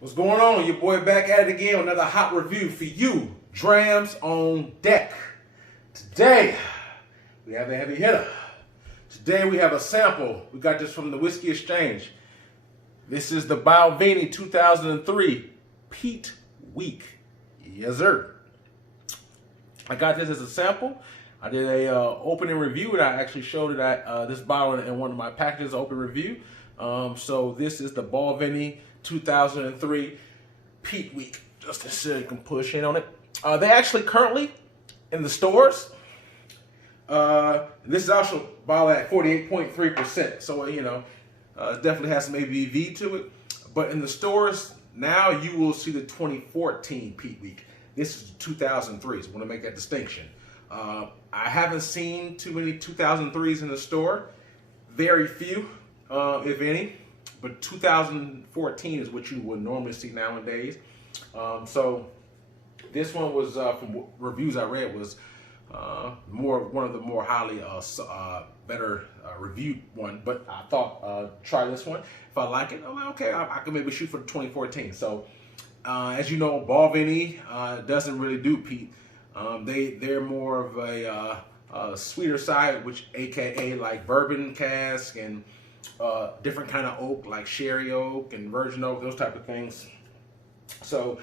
What's going on? Your boy back at it again with another hot review for you. Drams on deck. Today, we have a heavy hitter. Today we have a sample. We got this from the Whiskey Exchange. This is the Balvenie 2003 Peat Week. Yes, sir. I got this as a sample. I did a opening review, and I actually showed it at this bottle in one of my packages, open review. So this is the Balvenie 2003 Peat Week. Just so you can push in on it. They actually currently in the stores. This is also bottled at 48.3%. So it definitely has some ABV to it. But in the stores now, you will see the 2014 Peat Week. This is 2003. So I want to make that distinction. I haven't seen too many 2003s in the store. Very few, if any. But 2014 is what you would normally see nowadays. So this one was, from reviews I read, was one of the more highly better reviewed one. But I thought try this one. If I like it, I'm like, okay, I can maybe shoot for the 2014. So as you know, Balvenie doesn't really do peat. They're more of a sweeter side, which AKA like bourbon cask and different kind of oak like sherry oak and virgin oak, those type of things. So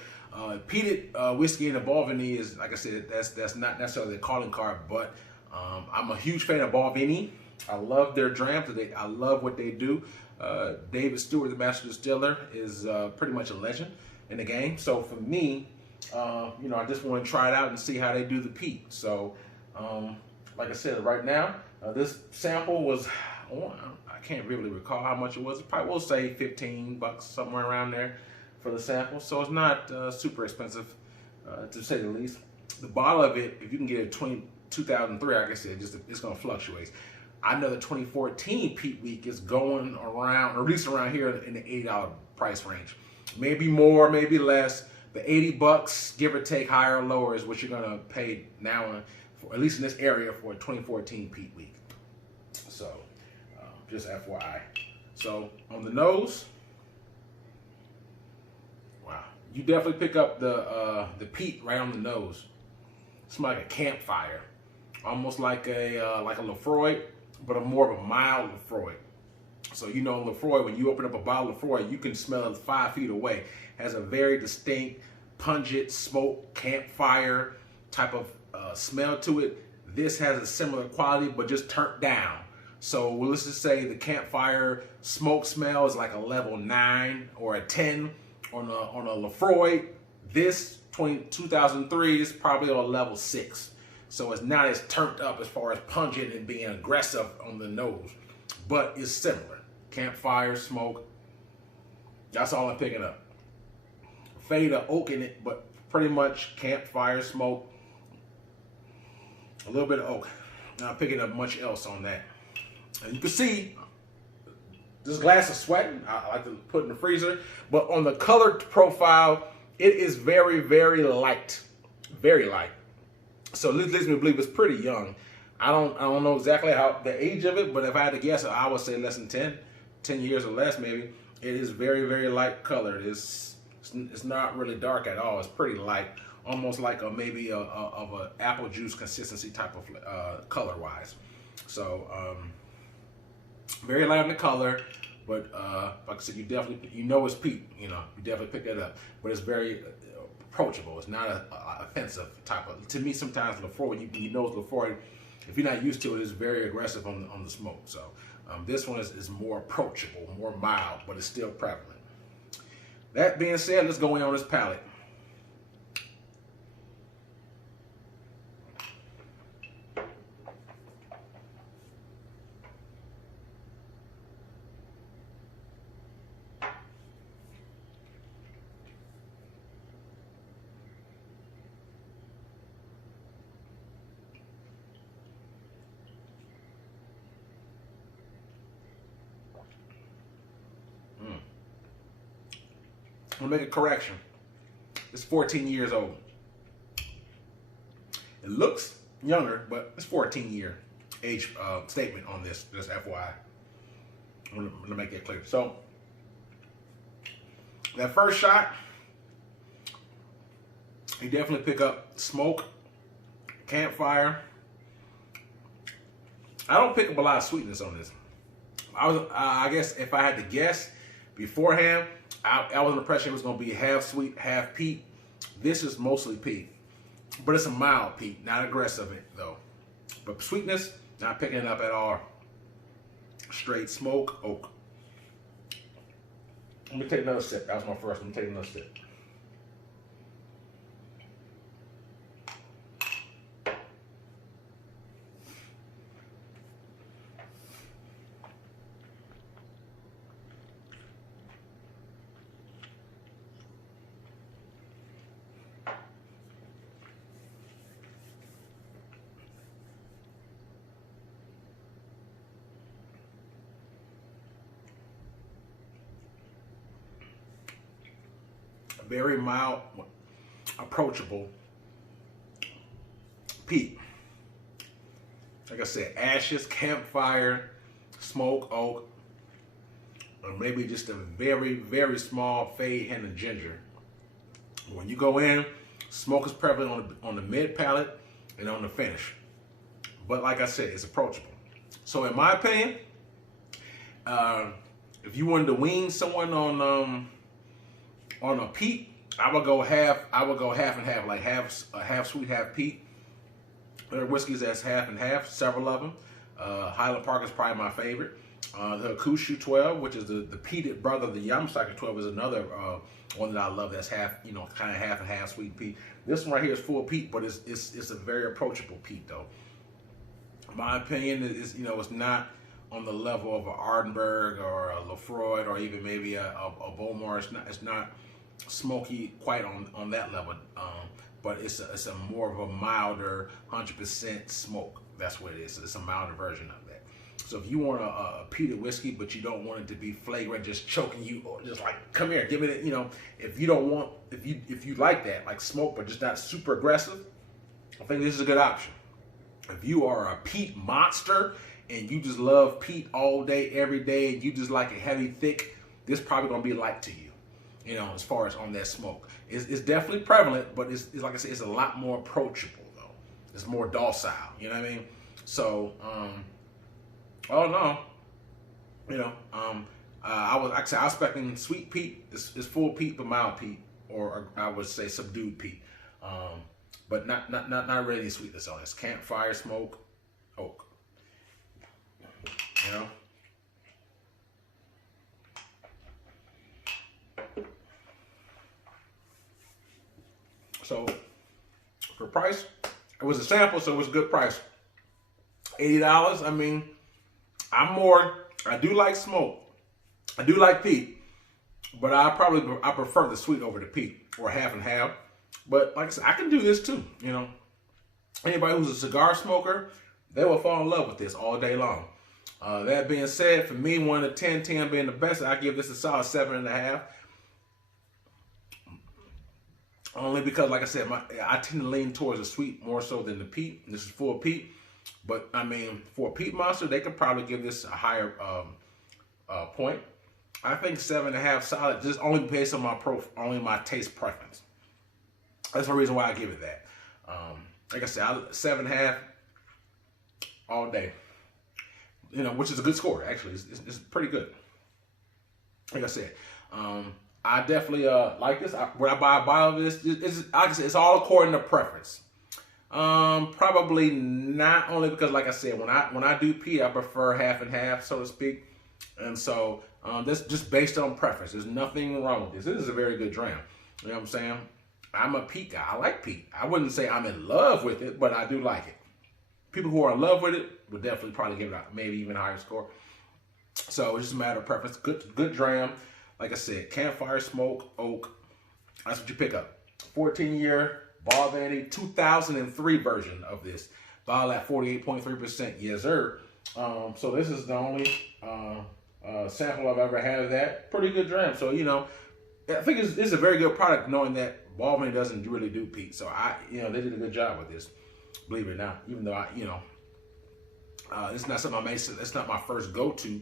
peated whiskey in the Balvenie is, like I said, that's not necessarily the calling card, but I'm a huge fan of Balvenie. I love their drams. I love what they do. David Stewart, the master distiller, is pretty much a legend in the game. So for me, I just want to try it out and see how they do the peat. So like I said, right now, this sample was, I can't really recall how much it was. Probably we'll say $15, somewhere around there for the sample. So it's not super expensive, to say the least. The bottle of it, if you can get it 2003, like I said, it's going to fluctuate. I know the 2014 Peat Week is going around, or at least around here, in the $80 price range. Maybe more, maybe less. The $80, give or take, higher or lower, is what you're going to pay now, for, at least in this area, for a 2014 Peat Week. So just FYI. So on the nose, wow, you definitely pick up the peat right on the nose. It smells like a campfire, almost like a Lefroy, but more of a mild Lefroy. So Lefroy, when you open up a bottle of Lefroy, you can smell it 5 feet away. It has a very distinct, pungent smoke campfire type of smell to it. This has a similar quality, but just turned down. So let's just say the campfire smoke smell is like a level 9 or a 10 on a Lefroy. This 2003 is probably on a level 6. So it's not as turned up as far as pungent and being aggressive on the nose, but it's similar. Campfire smoke. That's all I'm picking up. Fade of oak in it, but pretty much campfire smoke. A little bit of oak. Not picking up much else on that. And you can see this glass is sweating. I like to put it in the freezer. But on the color profile, it is very, very light. Very light. So this leads me to believe it's pretty young. I don't know exactly how the age of it, but if I had to guess, I would say less than 10 years or less maybe. It is very, very light colored. It's not really dark at all. It's pretty light, almost like maybe of a apple juice consistency type of color wise. So very light on the color, but like I said, you know it's peat. You definitely pick that up. But it's very approachable. It's not a offensive type of. To me, sometimes Lefroy, when you know it's Lefroy, if you're not used to it, it's very aggressive on the smoke. So this one is more approachable, more mild, but it's still prevalent. That being said, let's go in on this palate. I'm gonna make a correction. It's 14 years old. It looks younger, but it's 14-year age statement on this. Just FYI. I'm gonna make that clear. So That first shot, you definitely pick up smoke, campfire. I don't pick up a lot of sweetness on this. I guess if I had to guess beforehand, I was under the impression it was going to be half sweet, half peat. This is mostly peat, but it's a mild peat, not aggressive though. But sweetness, not picking it up at all. Straight smoke, oak. Let me take another sip. That was my first. Let me take another sip. Very mild, approachable peat. Like I said, ashes, campfire, smoke, oak, or maybe just a very, very small fade hint of ginger. When you go in, smoke is prevalent on the mid palate and on the finish. But like I said, it's approachable. So in my opinion, if you wanted to wean someone on a peat, I would go half and half, like half sweet, half peat. There are whiskeys that's half and half, several of them. Highland Park is probably my favorite. The Hakushu 12, which is the peated brother of the Yamasaki 12, is another one that I love. That's half, kind of half and half sweet peat. This one right here is full peat, but it's a very approachable peat though. My opinion is, it's not on the level of an Ardenberg or a Lefroy or even maybe a Beaumont. It's not smoky quite on that level, but it's a more of a milder 100% smoke. That's what it is. It's a milder version of that. So if you want a peated whiskey, but you don't want it to be flagrant, just choking you, or just like, come here, give me it. If you don't want, if you like that, like smoke, but just not super aggressive, I think this is a good option. If you are a peat monster and you just love peat all day, every day, and you just like it heavy, thick, this probably gonna be light to you. As far as on that smoke. It's definitely prevalent, but it's like I said, it's a lot more approachable though. It's more docile, you know what I mean? So, I was expecting sweet peat. It's full peat, but mild peat, or I would say subdued peat. But not really any sweetness on it. It's campfire, smoke, oak. So for price, it was a sample, so it was a good price. $80. I mean, I do like smoke. I do like peat, but I prefer the sweet over the peat, or half and half. But like I said, I can do this too. Anybody who's a cigar smoker, they will fall in love with this all day long. That being said, for me, 1 to 10, 10 being the best, I give this a solid 7.5. Only because, like I said, I tend to lean towards the sweet more so than the peat. This is full peat. But, I mean, for a peat monster, they could probably give this a higher point. I think 7.5 solid, just only based on my taste preference. That's the reason why I give it that. Like I said, 7.5 all day. Which is a good score, actually. It's pretty good. Like I said, I definitely like this. Would I buy a bottle of this? Like I said, it's all according to preference. Probably not, only because, like I said, when I do peat, I prefer half and half, so to speak. And so that's just based on preference. There's nothing wrong with this. This is a very good dram. You know what I'm saying? I'm a peat guy. I like peat. I wouldn't say I'm in love with it, but I do like it. People who are in love with it would definitely probably give it a maybe even higher score. So it's just a matter of preference. Good dram. Like I said, campfire, smoke, oak. That's what you pick up. 14-year Balvenie 2003 version of this. Bottle at 48.3%. Yes, sir. So this is the only sample I've ever had of that. Pretty good dram. So, I think it's a very good product, knowing that Balvenie doesn't really do peat. So they did a good job with this. Believe it or not, even though it's not something it's not my first go-to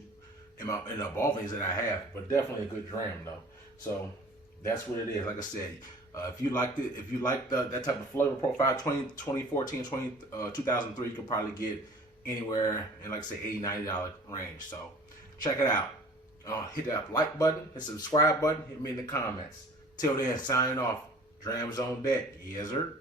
in the Balvenies that I have, but definitely a good dram though. So That's what it is. Like I said, if you liked it, if you like that type of flavor profile, 2014, 2003, you can probably get anywhere in, like I say, $80, $90 range. So check it out. Hit that like button, hit subscribe button, hit me in the comments. Till then, signing off. Drams on deck. Yes, sir.